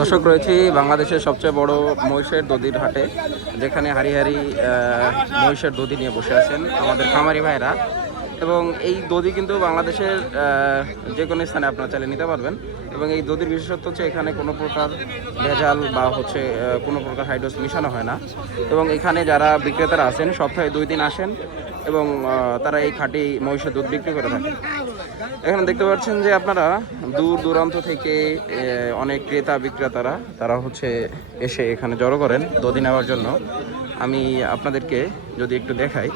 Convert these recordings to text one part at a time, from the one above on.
দর্শক, রয়েছি বাংলাদেশের সবচেয়ে বড় মহিষের দধির হাটে, যেখানে হারি হারি মহিষের দধি নিয়ে বসে আছেন আমাদের খামারি ভাইরা। এবং এই দধি কিন্তু বাংলাদেশের যে কোনো স্থানে আপনারা চাইলে নিতে পারবেন। এবং এই দধির বিশেষত্ব হচ্ছে এখানে কোনো প্রকার ভেজাল বা কোনো প্রকার হাইড্রোস মিশানো হয় না। এবং এখানে যারা বিক্রেতারা আছেন সপ্তাহে 2 দিন আসেন এবং তারা এই খাঁটি মহিষের দুধ বিক্রি করে থাকেন। এখানে দেখতে পাচ্ছেন যে আপনারা দূর দূরান্ত থেকে অনেক ক্রেতা বিক্রেতারা তারা এসে এখানে জড়ো করেন দধি নেওয়ার জন্য। আমি আপনাদেরকে যদি একটু দেখাই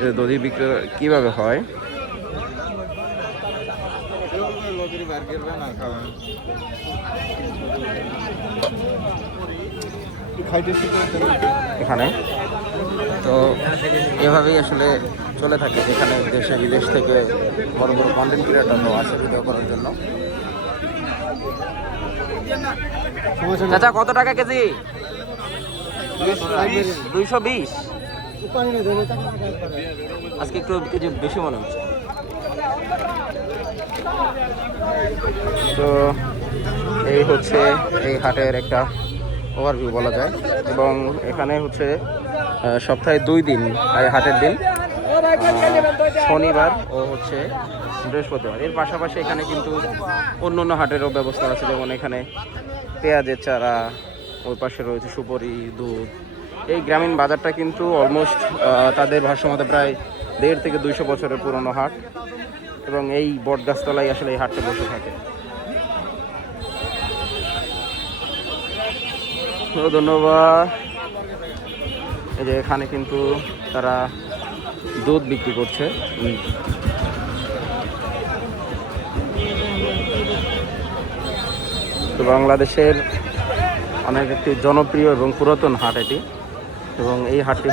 যে দধি বিক্রি কীভাবে হয়। এখানে তো এভাবেই আসলে চলে থাকে, যেখানে দেশে বিদেশ থেকে বড় বড় কন্টেন্ট ক্রিয়েটররাও আসে ভিডিও করার জন্য। চাচা, কত টাকা কেজি? 220। আজকে একটু কেজি বেশি মনে হচ্ছে। তো এই এই হাটের একটা ওভারভিউ বলা যায়। এবং এখানে সপ্তাহে 2 দিন হাটের দিন, শনিবার ও বৃহস্পতিবার। এর পাশাপাশি এখানে কিন্তু অন্য অন্য হাটেরও ব্যবস্থা আছে, যেমন এখানে পেঁয়াজের চারা, ওই পাশে রয়েছে সুপারি, দুধ। এই গ্রামীণ বাজারটা কিন্তু অলমোস্ট তাদের ভাষ্যমতে প্রায় 1.5 থেকে 200 বছরের পুরনো হাট। এবং এই বটগাছতলায় আসলে এই হাটটা বসে থাকে। তো ধন্যবাদ। এই যে এখানে কিন্তু তারা দুধ বিক্রি করছে। তো বাংলাদেশের অনেক একটি জনপ্রিয় এবং পুরাতন হাট এটি। এবং এই হাটটি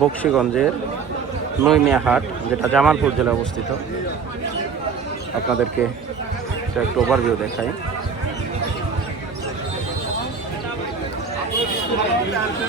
বকশীগঞ্জের নইমিয়া হাট, যেটা জামালপুর জেলায় অবস্থিত। আপনাদেরকে একটু ওভারভিউ দেখাই।